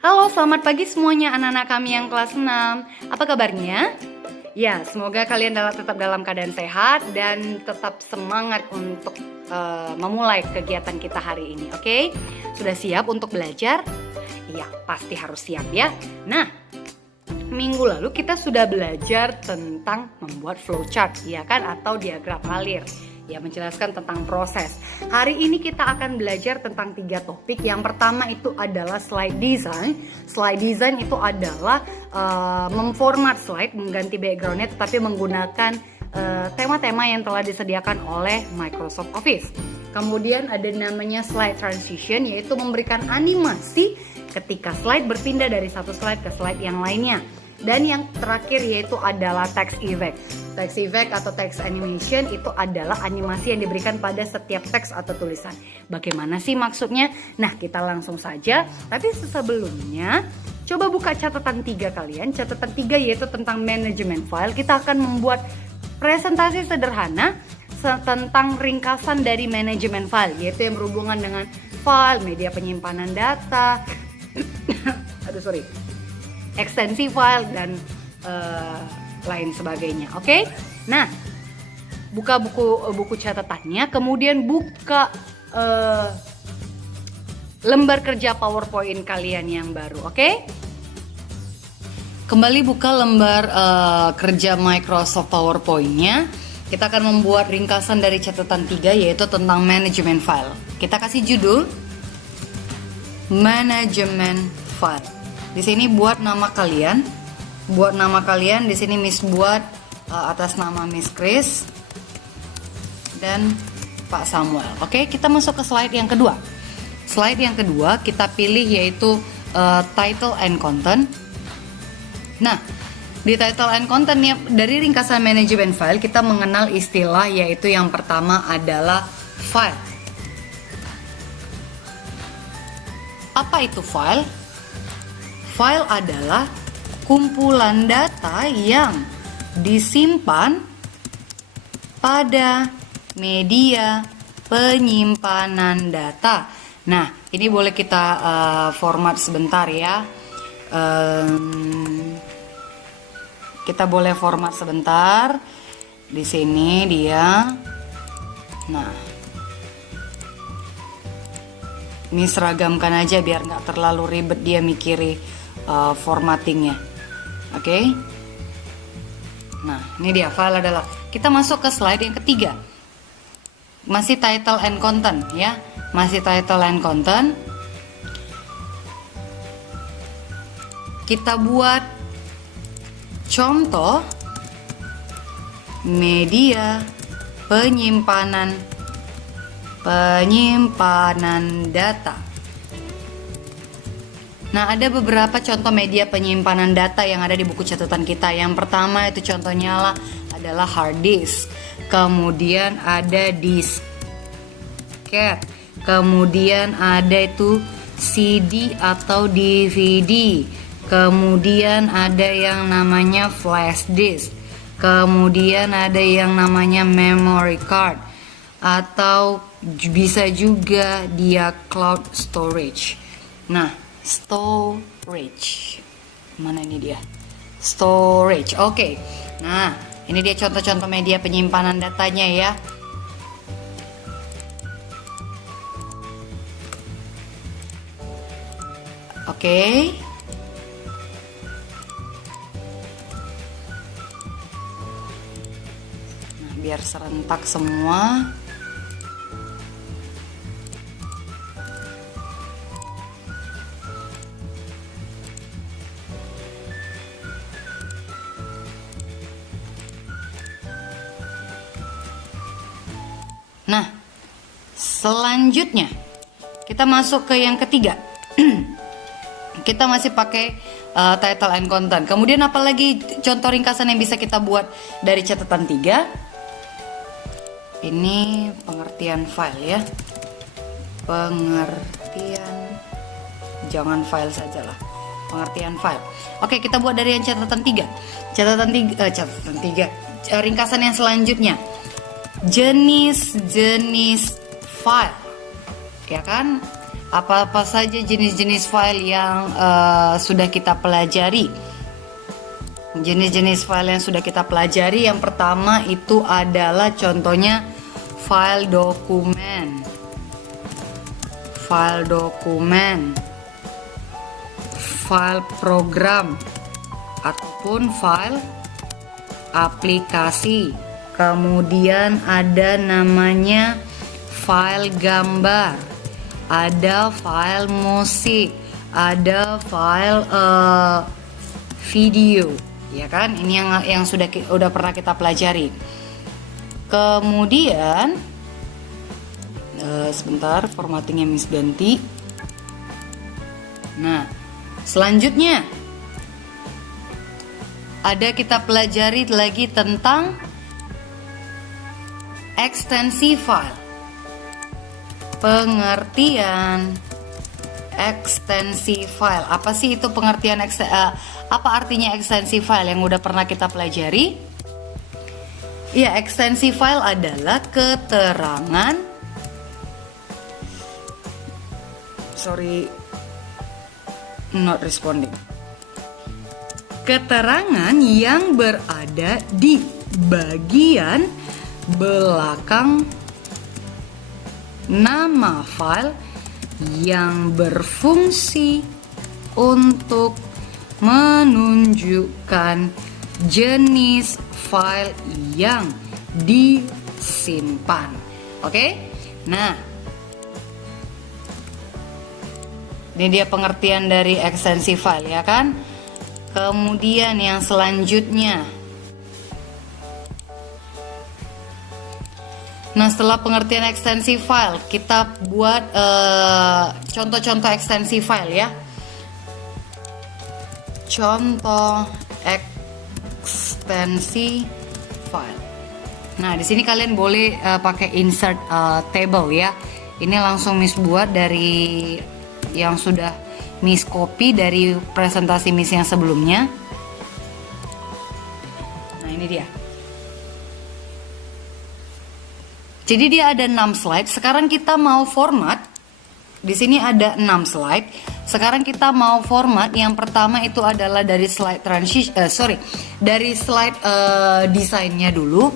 Halo, selamat pagi semuanya anak-anak kami yang kelas 6. Apa kabarnya? Ya, semoga kalian tetap dalam keadaan sehat dan tetap semangat untuk memulai kegiatan kita hari ini, oke? Sudah siap untuk belajar? Iya, pasti harus siap ya. Nah, minggu lalu kita sudah belajar tentang membuat flowchart, ya kan? Atau diagram alir. Ya, menjelaskan tentang proses. Hari ini kita akan belajar tentang 3 topik. Yang pertama itu adalah slide design. Slide design itu adalah memformat slide, mengganti backgroundnya, tetapi menggunakan tema-tema yang telah disediakan oleh Microsoft Office. Kemudian ada namanya slide transition, yaitu memberikan animasi ketika slide berpindah dari satu slide ke slide yang lainnya. Dan yang terakhir yaitu adalah text effect. Text effect atau text animation itu adalah animasi yang diberikan pada setiap teks atau tulisan. Bagaimana sih maksudnya? Nah, kita langsung saja. Tapi sebelumnya, coba buka catatan 3 kalian. Catatan 3 yaitu tentang manajemen file. Kita akan membuat presentasi sederhana tentang ringkasan dari manajemen file, yaitu yang berhubungan dengan file, media penyimpanan data, ekstensi file dan lain sebagainya. Oke? Nah, buka buku catatannya, kemudian buka lembar kerja PowerPoint kalian yang baru. Oke? Kembali buka lembar kerja Microsoft PowerPoint-nya. Kita akan membuat ringkasan dari catatan 3 yaitu tentang manajemen file. Kita kasih judul manajemen file. Di sini buat nama kalian. Buat nama kalian di sini Miss buat atas nama Miss Chris dan Pak Samuel. Oke, kita masuk ke slide yang kedua. Slide yang kedua kita pilih yaitu title and content. Nah, di title and content ya, dari ringkasan manajemen file kita mengenal istilah yaitu yang pertama adalah file. Apa itu file? File adalah kumpulan data yang disimpan pada media penyimpanan data. Nah, ini boleh kita format sebentar ya. Kita boleh format sebentar. Di sini dia. Nah, ini seragamkan aja biar nggak terlalu ribet dia mikiri formattingnya. Oke. Nah, ini dia file adalah. Kita masuk ke slide yang ketiga. Masih title and content ya. Masih title and content. Kita buat contoh media penyimpanan data. Nah, ada beberapa contoh media penyimpanan data yang ada di buku catatan kita. Yang pertama itu contohnya adalah hard disk. Kemudian ada disket. Kemudian ada itu CD atau DVD. Kemudian ada yang namanya flash disk. Kemudian ada yang namanya memory card. Atau bisa juga dia cloud storage. Nah, storage. Mana ini dia? Storage. Oke. Nah, ini dia contoh-contoh media penyimpanan datanya ya. Oke. Nah, biar serentak semua. Nah, selanjutnya kita masuk ke yang ketiga. Kita masih pakai title and content. Kemudian apalagi contoh ringkasan yang bisa kita buat dari catatan 3? Ini pengertian file ya. Pengertian, jangan file sajalah. Pengertian file. Oke, kita buat dari yang catatan 3. Catatan 3. Ringkasan yang selanjutnya. Jenis-jenis file, ya kan? Apa-apa saja jenis-jenis file yang sudah kita pelajari. Jenis-jenis file yang sudah kita pelajari, yang pertama itu adalah contohnya file dokumen, file program, ataupun file aplikasi. Kemudian ada namanya file gambar, ada file musik, ada file video, ya kan? Ini yang sudah pernah kita pelajari. Kemudian sebentar, formattingnya Miss ganti. Nah, selanjutnya ada kita pelajari lagi tentang ekstensi file. Pengertian ekstensi file. Apa sih itu pengertian apa artinya ekstensi file yang udah pernah kita pelajari? Ya, ekstensi file adalah keterangan not responding. Keterangan yang berada di bagian belakang nama file yang berfungsi untuk menunjukkan jenis file yang disimpan. Oke? Nah, ini dia pengertian dari ekstensi file, ya kan? Kemudian yang selanjutnya, nah setelah pengertian ekstensi file, kita buat contoh-contoh ekstensi file ya. Contoh ekstensi file. Nah, di sini kalian boleh pakai insert table ya. Ini langsung Miss buat dari yang sudah Miss copy dari presentasi Miss yang sebelumnya. Nah, ini dia. Jadi dia ada 6 slide. Sekarang kita mau format. Di sini ada 6 slide. Sekarang kita mau format. Yang pertama itu adalah dari slide dari slide desainnya dulu.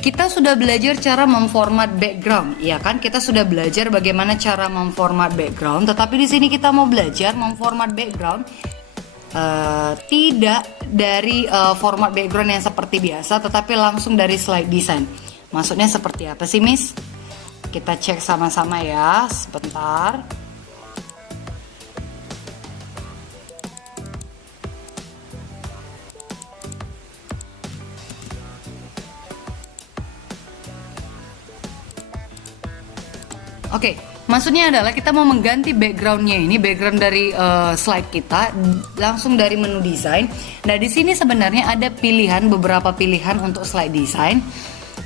Kita sudah belajar cara memformat background, ya kan? Kita sudah belajar bagaimana cara memformat background. Tetapi di sini kita mau belajar memformat background tidak dari format background yang seperti biasa, tetapi langsung dari slide design. Maksudnya seperti apa sih, Miss? Kita cek sama-sama ya, sebentar. Oke, maksudnya adalah kita mau mengganti backgroundnya ini, background dari slide kita langsung dari menu desain. Nah, di sini sebenarnya ada beberapa pilihan untuk slide design.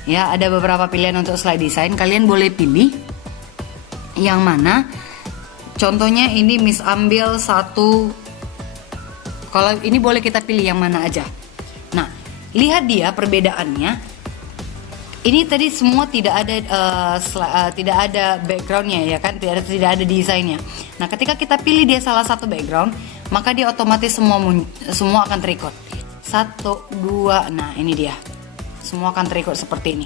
Ya, ada beberapa pilihan untuk slide design. Kalian boleh pilih yang mana. Contohnya ini Miss ambil satu. Kalau ini boleh kita pilih yang mana aja. Nah, lihat dia perbedaannya. Ini tadi semua tidak ada backgroundnya, ya kan, tidak ada desainnya. Nah, ketika kita pilih dia salah satu background, maka dia otomatis semua akan terikut. 1, 2, nah ini dia, semua akan terikut seperti ini.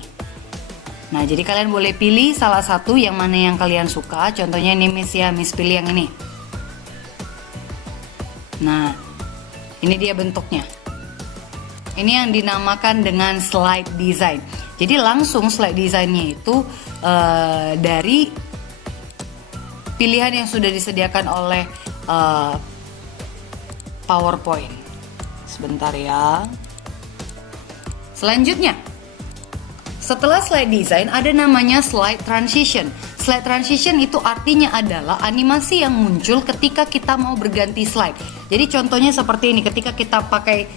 Nah, jadi kalian boleh pilih salah satu yang mana yang kalian suka. Contohnya ini Miss ya, Miss pilih yang ini. Nah, ini dia bentuknya. Ini yang dinamakan dengan slide design. Jadi langsung slide desainnya itu dari pilihan yang sudah disediakan oleh PowerPoint. Sebentar ya. Selanjutnya, setelah slide design ada namanya slide transition. Slide transition itu artinya adalah animasi yang muncul ketika kita mau berganti slide. Jadi contohnya seperti ini, ketika kita pakai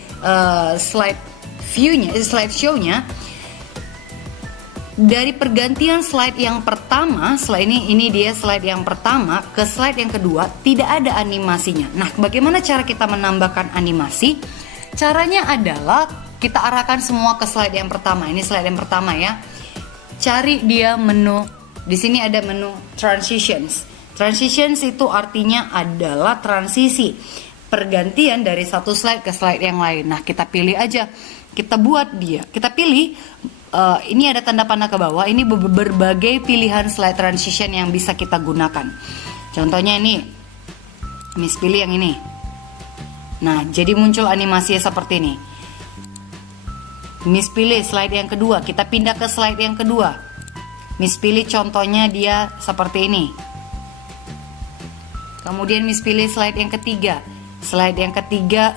slide show-nya, dari pergantian slide yang pertama, ini dia slide yang pertama ke slide yang kedua tidak ada animasinya. Nah, bagaimana cara kita menambahkan animasi? Caranya adalah kita arahkan semua ke slide yang pertama. Ini slide yang pertama ya. Cari dia menu di sini ada menu transitions. Transitions itu artinya adalah transisi, pergantian dari satu slide ke slide yang lain. Nah, kita pilih aja, kita buat dia, kita pilih. Ini ada tanda panah ke bawah. Ini berbagai pilihan slide transition yang bisa kita gunakan. Contohnya ini, Miss pilih yang ini. Nah, jadi muncul animasinya seperti ini. Miss pilih slide yang kedua, kita pindah ke slide yang kedua. Miss pilih contohnya dia seperti ini. Kemudian Miss pilih slide yang ketiga. Slide yang ketiga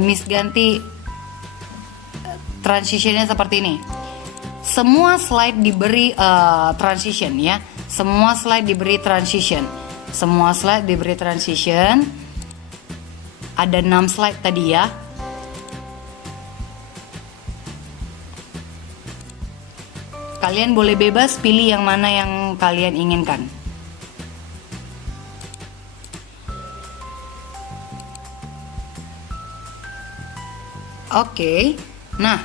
Miss ganti transitionnya seperti ini. Semua slide diberi transition ya. Semua slide diberi transition. Semua slide diberi transition. Ada 6 slide tadi ya. Kalian boleh bebas pilih yang mana yang kalian inginkan. Oke, nah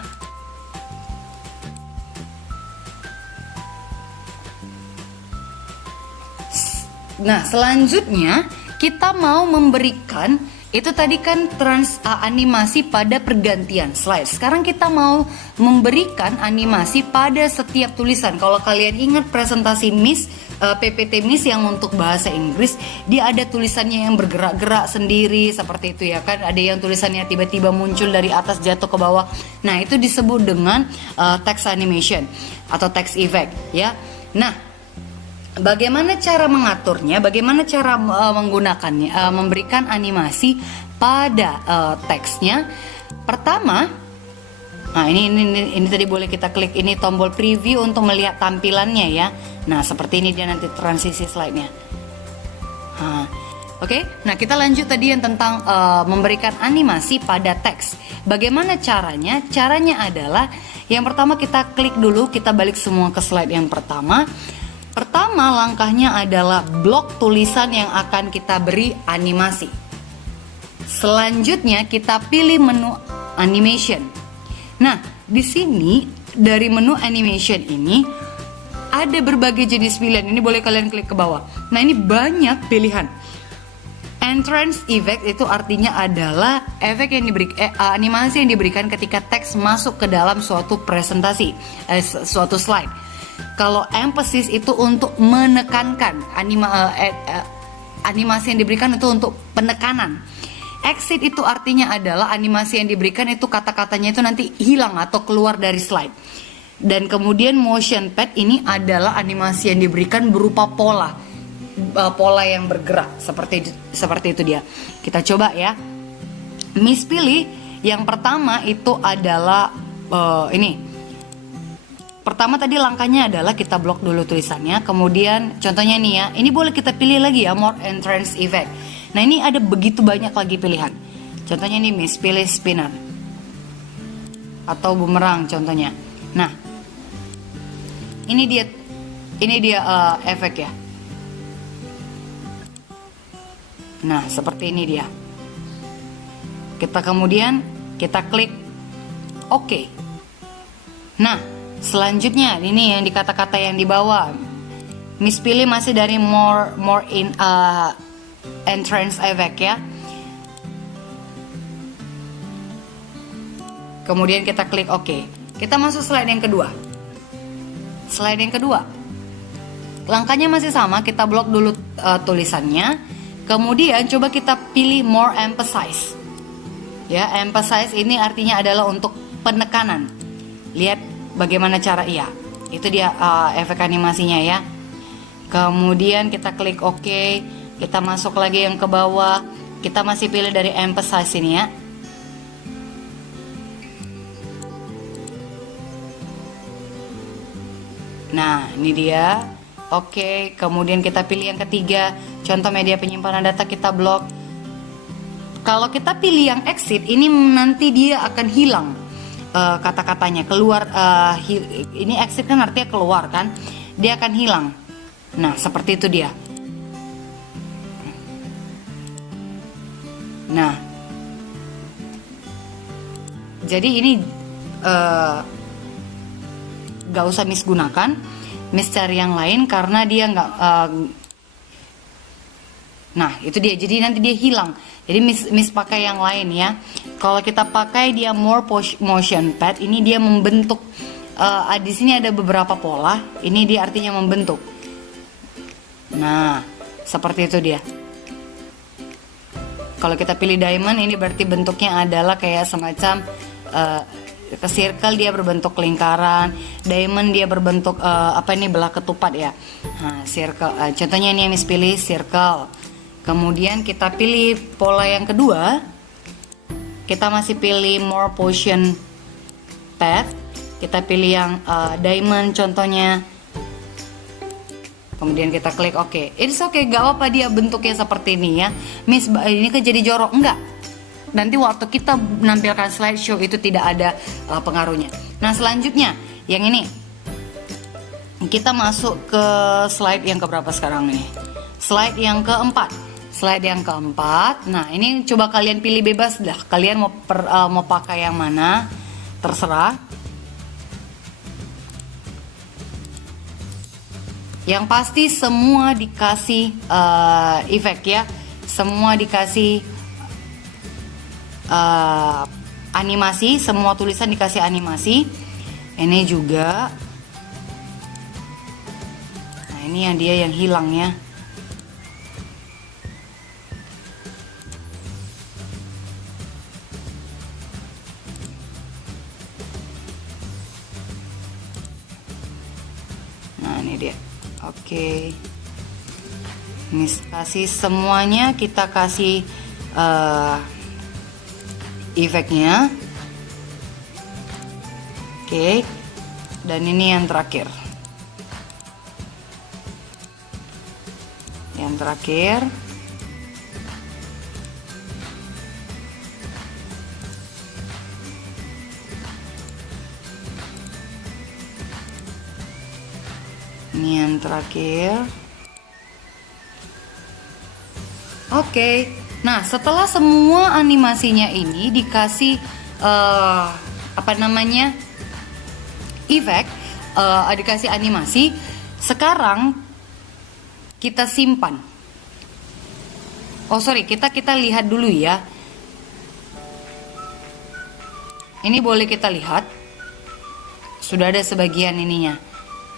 selanjutnya kita mau memberikan itu tadi kan animasi pada pergantian slide. Sekarang kita mau memberikan animasi pada setiap tulisan. Kalau kalian ingat presentasi Miss PPT Miss yang untuk bahasa Inggris, dia ada tulisannya yang bergerak-gerak sendiri seperti itu ya kan. Ada yang tulisannya tiba-tiba muncul dari atas jatuh ke bawah. Nah, itu disebut dengan text animation atau text effect ya. Nah, bagaimana cara mengaturnya? Bagaimana cara menggunakannya? Memberikan animasi pada teksnya. Pertama, nah ini tadi boleh kita klik ini tombol preview untuk melihat tampilannya ya. Nah, seperti ini dia nanti transisi slide-nya. Oke, nah kita lanjut tadi yang tentang memberikan animasi pada teks. Bagaimana caranya? Caranya adalah yang pertama kita klik dulu, kita balik semua ke slide yang pertama. Pertama langkahnya adalah blok tulisan yang akan kita beri animasi. Selanjutnya kita pilih menu animation. Nah, di sini dari menu animation ini ada berbagai jenis pilihan. Ini boleh kalian klik ke bawah. Nah, ini banyak pilihan. Entrance effect itu artinya adalah efek yang animasi yang diberikan ketika teks masuk ke dalam suatu presentasi, suatu slide. Kalau emphasis itu untuk menekankan, animasi yang diberikan itu untuk penekanan. Exit itu artinya adalah animasi yang diberikan itu kata-katanya itu nanti hilang atau keluar dari slide. Dan kemudian motion pad ini adalah animasi yang diberikan berupa pola yang bergerak seperti itu dia. Kita coba ya. Miss pilih yang pertama itu adalah ini. Pertama tadi langkahnya adalah kita blok dulu tulisannya. Kemudian contohnya nih ya, ini boleh kita pilih lagi ya, more entrance effect. Nah, ini ada begitu banyak lagi pilihan. Contohnya nih Miss pilih spinner atau bumerang contohnya. Nah, ini dia efek ya. Nah, seperti ini dia. Kita kemudian kita klik OK. Nah, selanjutnya ini yang di kata-kata yang di bawah. Miss pilih masih dari more in entrance effect ya. Kemudian kita klik OK. Kita masuk slide yang kedua. Slide yang kedua. Langkahnya masih sama, kita blok dulu tulisannya. Kemudian coba kita pilih more emphasize. Ya, emphasize ini artinya adalah untuk penekanan. Lihat bagaimana cara itu dia efek animasinya ya. Kemudian kita klik OK. Kita masuk lagi yang ke bawah. Kita masih pilih dari emphasize ini ya. Nah, ini dia. Oke, kemudian kita pilih yang ketiga. Contoh media penyimpanan data kita blok. Kalau kita pilih yang exit, ini nanti dia akan hilang kata-katanya keluar. Ini exit kan artinya keluar kan, dia akan hilang. Nah, seperti itu dia. Nah, jadi ini gak usah Miss gunakan. Miss cari yang lain karena dia nggak nah itu dia, jadi nanti dia hilang. Jadi Miss pakai yang lain ya. Kalau kita pakai dia more motion pad, ini dia membentuk. Di sini ada beberapa pola. Ini dia artinya membentuk. Nah, seperti itu dia. Kalau kita pilih diamond, ini berarti bentuknya adalah kayak semacam ke circle, dia berbentuk lingkaran. Diamond dia berbentuk belah ketupat ya. Nah, circle. Contohnya ini yang Miss pilih circle. Kemudian kita pilih pola yang kedua. Kita masih pilih more potion path. Kita pilih yang diamond contohnya. Kemudian kita klik OK. It's okay, gak apa-apa dia bentuknya seperti ini ya. Miss, ini kan jadi jorok. Enggak. Nanti waktu kita menampilkan slideshow itu tidak ada pengaruhnya. Nah selanjutnya yang ini. Kita masuk ke slide yang keberapa sekarang nih? Slide yang keempat. Slide yang keempat. Nah ini coba kalian pilih bebas dah. Kalian mau pakai yang mana? Terserah. Yang pasti semua dikasih efek ya. Semua dikasih animasi. Semua tulisan dikasih animasi. Ini juga. Nah ini yang dia yang hilang ya. Nah ini dia. Oke. Ini kasih semuanya, kita kasih efeknya. Oke. Dan ini yang terakhir. Yang terakhir. Ini yang terakhir. Oke. Nah, setelah semua animasinya ini dikasih efek, dikasih animasi, sekarang kita simpan. Oh sorry, kita lihat dulu ya. Ini boleh kita lihat. Sudah ada sebagian ininya.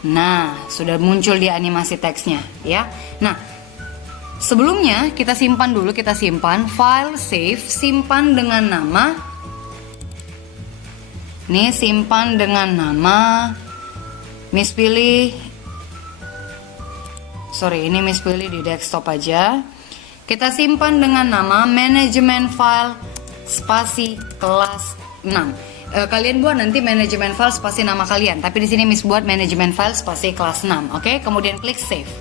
Nah, sudah muncul di animasi teksnya ya. Nah, sebelumnya kita simpan dulu, kita simpan file save, simpan dengan nama. Nih, simpan dengan nama. Miss pilih. Sorry, ini Miss pilih di desktop aja. Kita simpan dengan nama manajemen file spasi kelas 6. Kalian buat nanti manajemen file spasi nama kalian, tapi di sini Miss buat manajemen file spasi kelas 6. Oke, kemudian klik save.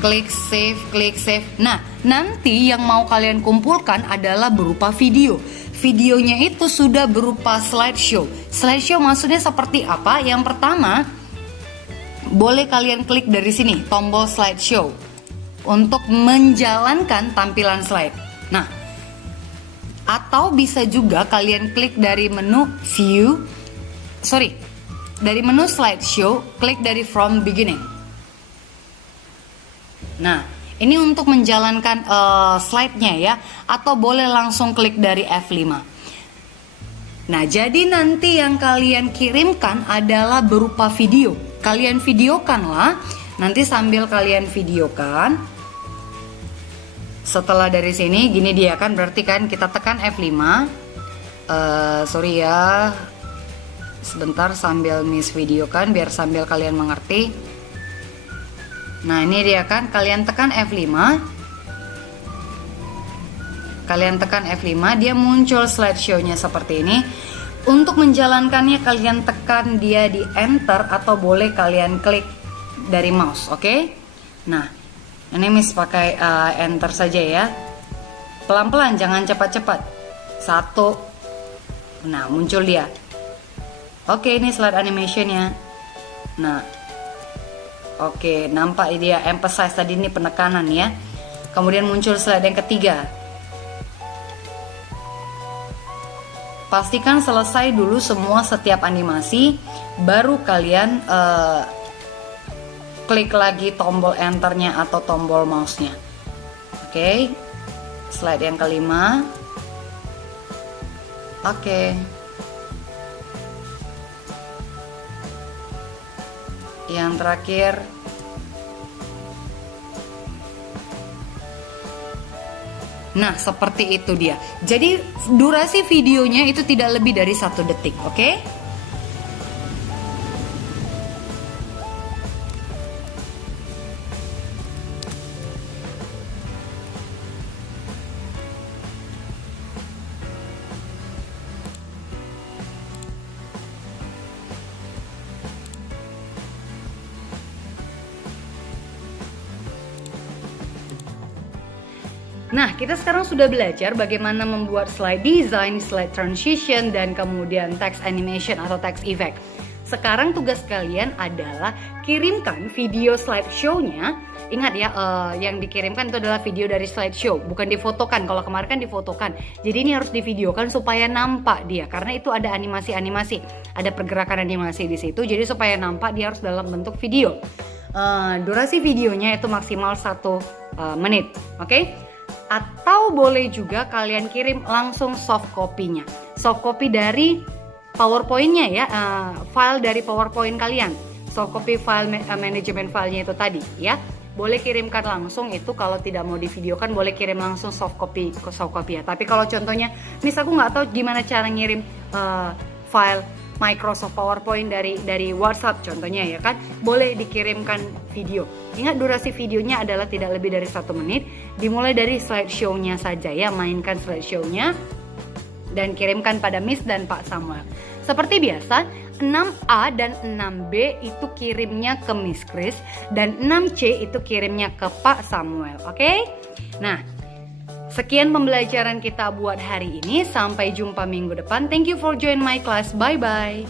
Klik save, klik save. Nah, nanti yang mau kalian kumpulkan adalah berupa video. Videonya itu sudah berupa slideshow. Slideshow maksudnya seperti apa? Yang pertama, boleh kalian klik dari sini, tombol slideshow, untuk menjalankan tampilan slide. Nah, atau bisa juga kalian klik dari menu dari menu slideshow, klik dari from beginning. Nah, ini untuk menjalankan slide-nya ya, atau boleh langsung klik dari F5. Nah, jadi nanti yang kalian kirimkan adalah berupa video. Kalian videokanlah, nanti sambil kalian videokan. Setelah dari sini, gini dia kan, berarti kan kita tekan F5. Sorry ya, sebentar sambil Miss videokan biar sambil kalian mengerti. Nah ini dia kan, kalian tekan F5. Kalian tekan F5, dia muncul slideshow-nya seperti ini. Untuk menjalankannya kalian tekan dia di enter, atau boleh kalian klik dari mouse, oke? Nah, ini Miss pakai enter saja ya. Pelan-pelan, jangan cepat-cepat. 1. Nah, muncul dia. Oke, ini slide animation-nya. Nah, oke, nampak dia emphasize tadi, ini penekanan ya. Kemudian muncul slide yang ketiga. pastikan selesai dulu semua setiap animasi, baru kalian klik lagi tombol enternya atau tombol mouse-nya. Oke, slide yang kelima. Oke. Yang terakhir. Nah, seperti itu dia. Jadi durasi videonya itu tidak lebih dari 1 detik, oke? Nah, kita sekarang sudah belajar bagaimana membuat slide design, slide transition, dan kemudian text animation atau text effect. Sekarang tugas kalian adalah kirimkan video slideshow-nya. Ingat ya, yang dikirimkan itu adalah video dari slideshow, bukan difotokan. Kalau kemarin kan difotokan. Jadi ini harus divideokan supaya nampak dia, karena itu ada animasi-animasi, ada pergerakan animasi di situ. Jadi supaya nampak dia harus dalam bentuk video. Durasi videonya itu maksimal 1 menit, oke? Atau boleh juga kalian kirim langsung soft copy-nya. Soft copy dari PowerPoint-nya ya, file dari PowerPoint kalian. Soft copy file manajemen filenya itu tadi ya. Boleh kirimkan langsung itu, kalau tidak mau divideokan boleh kirim langsung soft copy ya. Tapi kalau contohnya, aku nggak tahu gimana cara ngirim file Microsoft PowerPoint dari WhatsApp contohnya ya kan, boleh dikirimkan video. Ingat durasi videonya adalah tidak lebih dari 1 menit. Dimulai dari slideshow-nya saja ya, mainkan slideshow-nya dan kirimkan pada Miss dan Pak Samuel. Seperti biasa, 6A dan 6B itu kirimnya ke Miss Chris dan 6C itu kirimnya ke Pak Samuel, oke? Nah, sekian pembelajaran kita buat hari ini. Sampai jumpa minggu depan. Thank you for join my class. Bye bye.